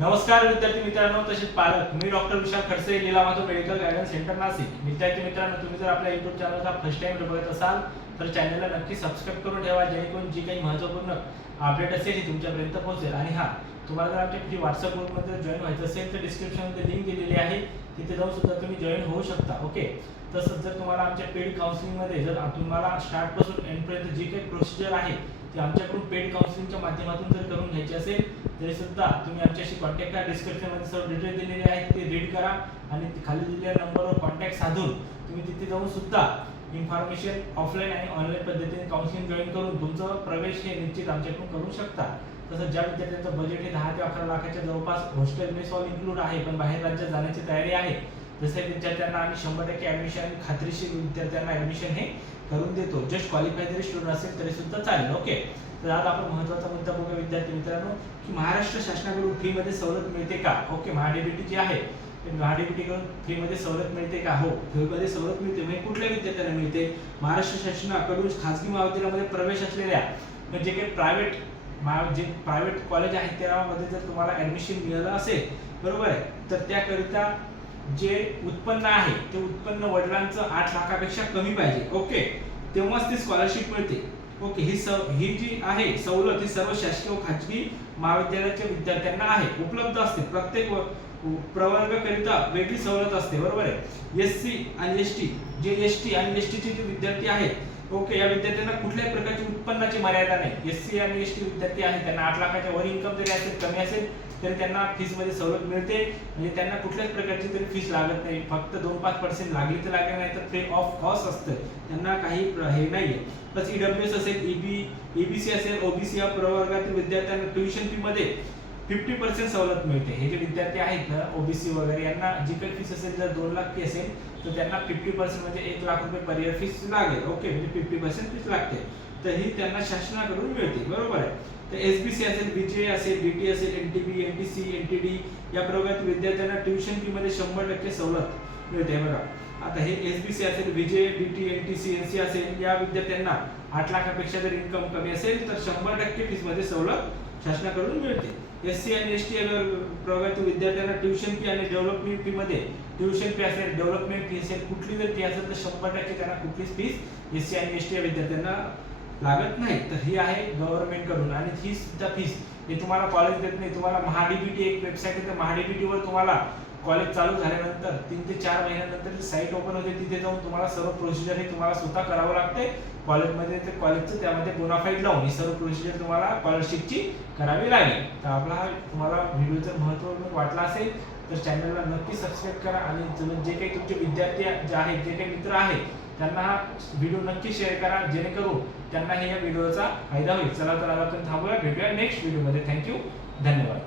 नमस्कार विद्यार्थी मित्रांनो तसेच पालक. मी doctor Vishal Khadse Leela Madhav medical guidance centre Nashik. विद्यार्थी मित्रांनो तुम्ही जर आपल्या युट्यूब चॅनलचा फर्स्ट टाइम बघत असाल तर चॅनलला नक्की सबस्क्राईब करून ठेवा जेणेकरून जी काही महत्त्वपूर्ण अपडेट असेल ती तुमच्यापर्यंत पोहोचेल. आणि हा तुम्हाला जर आमच्या फ्री व्हॉट्सअप ग्रुपमध्ये जॉईन व्हायचं असेल तर डिस्क्रिप्शनमध्ये लिंक दिलेली आहे. तिथे जाऊन सुद्धा तुम्ही जॉईन होऊ शकता ओके तसंच जर तुम्हाला आमच्या पेड काउन्सिलिंगमध्ये जर तुम्हाला स्टार्टपासून एंडपर्यंत जी काही प्रोसिजर आहे ती आमच्याकडून पेड काउन्सिलिंगच्या माध्यमातून जर करून घ्यायची असेल तरी सुद्धा तुम्ही आमच्याशी कॉन्टॅक्ट करा. डिस्क्रिप्शनमध्ये सर्व डिटेल दिलेले आहेत ते रीड करा. आणि खाली दिलेल्या नंबरवर कॉन्टॅक्ट साधून तुम्ही तिथे जाऊन सुद्धा इन्फॉर्मेशन ऑफलाईन आणि ऑनलाईन पद्धतीने काउन्सिलिंग जॉईन करून तुमचं प्रवेश हे निश्चित आमच्याकडून करू शकता. तसंच ज्या विद्यार्थ्यांचं बजेट हे दहा ते अकरा लाखाच्या जवळपास हॉस्टेल मेस ऑल इन्क्लूड आहे पण बाहेर राज्यात जाण्याची तयारी आहे. जसे विद्यार्थ्यांना आम्ही शंभर टक्के ऍडमिशन खात्रीशीर विद्यार्थ्यांना ऍडमिशन हे करून देतो. जस्ट क्वालिफाय जरी स्टुडंट असेल तरी सुद्धा चालेल. ओके तर आज आपण महत्त्वाचा मुद्दा बघूया विद्यार्थी मित्रांनो की महाराष्ट्र शासनाकडून फीमध्ये सवलत मिळते का? ओके महाडीबीटी जी आहे. महाडीबीटी कडून मध्ये सवलत मिळते का? हो. फ्री मध्ये सवलत मिळते. म्हणजे कुठल्या विद्यार्थ्यांना मिळते? महाराष्ट्र शासनाकडून खासगी महाविद्यालयामध्ये प्रवेश असलेल्या म्हणजे काही प्रायव्हेट जे प्रायव्हेट कॉलेज आहेत त्यामध्ये जर तुम्हाला ऍडमिशन मिळालं असेल बरोबर आहे? तर त्याकरिता जे उत्पन्न आहे ते उत्पन्न वडिलांचं आठ लाखापेक्षा कमी पाहिजे. ओके? तेव्हाच ती स्कॉलरशिप मिळते. ओके? ही सव ही जी आहे सवलत ही सर्व शासकीय व खाजगी महाविद्यालयाच्या विद्यार्थ्यांना आहे. उपलब्ध असते. प्रत्येक व- प्रवर्गाकरिता वेगळी सवलत असते बरोबर आहे? एस सी आणि एस टी जे एस टी आणि एस टीचे जे विद्यार्थी आहेत ओके या विद्यार्थ्यांना कुठल्याही प्रकारची उत्पन्नाची मर्यादा नाही. एस सी आणि एस टी विद्यार्थी आहेत त्यांना आठ लाखाच्या वर इन्कम जरी असेल कमी असेल तरी त्यांना फीसमध्ये सवलत मिळते. म्हणजे त्यांना कुठल्याच प्रकारची तरी फीस लागत नाही. फक्त दोन पाच पर्सेंट लागली तर लागली नाही तर फ्री ऑफ कॉस्ट असतं. त्यांना काही हे नाही आहे प्लस ईडब्ल्यू एस असेल ईबी ईबीसी असेल ओबीसी या प्रवर्गातील विद्यार्थ्यांना ट्युशन फी मध्ये फिफ्टी पर्सेंट सवलत मिळते. हे जे विद्यार्थी आहेत ना ओबीसी वगैरे यांना जी काही फीस असेल जर दोन लाख फी असेल तर त्यांना फिफ्टी पर्सेंट म्हणजे एक लाख रुपये पर इयर फीस लागेल. ओके म्हणजे फिफ्टी पर्सेंट फीस लागते. तर ही त्यांना शासनाकडून मिळते. बरोबर आहे? तर एस बी सी असेल बी जे असेल बीटी असेल N T B M B C N T D या प्रवर्गातील विद्यार्थ्यांना ट्युशन फी मध्ये शंभर टक्के सवलत मिळते. बघा. आता हे एस बी सी असेल VJ D T N T C N C असेल या विद्यार्थ्यांना आठ लाखापेक्षा जर इन्कम कमी असेल तर शंभर टक्के फीसमध्ये सवलत शासनाकडून मिळते. एस सी आणि एस टी प्रभावित विद्यार्थ्यांना ट्युशन फी आणि डेव्हलपमेंट फी मध्ये ट्युशन फी असेल डेव्हलपमेंट फी असेल कुठली जर फी असेल तर शंभर टक्के त्यांना कुठलीच फीस एस सी आणि एस टी विद्यार्थ्यांना लागत नाही. तर ही आहे गव्हर्नमेंटकडून आणि ही सुद्धा फीस हे तुम्हाला कॉलेज देत नाही. तुम्हाला महाडीबीटी एक वेबसाईट आहे. तर महाडीबीटी वर तुम्हाला कॉलेज चालू झाल्यानंतर तीन ते चार महिन्यानंतर साईट ओपन होते. तिथे जाऊन तुम्हाला सर्व प्रोसिजर हे तुम्हाला स्वतः करावं लागते. कॉलेजमध्ये ते कॉलेजचं त्यामध्ये बोनाफाईड लावून ही सर्व प्रोसिजर तुम्हाला स्कॉलरशिपची करावी लागेल. तर आपला हा तुम्हाला व्हिडिओचं महत्त्व वाटला असेल तर चॅनलला नक्की सबस्क्राईब करा. आणि तुम्ही जे काही तुमचे विद्यार्थी जे आहेत जे काही मित्र आहेत त्यांना हा व्हिडिओ नक्की शेअर करा जेणेकरून त्यांनाही या व्हिडिओचा फायदा होईल. चला तर आता आपण थांबूया. भेटूया नेक्स्ट व्हिडिओमध्ये थँक्यू धन्यवाद.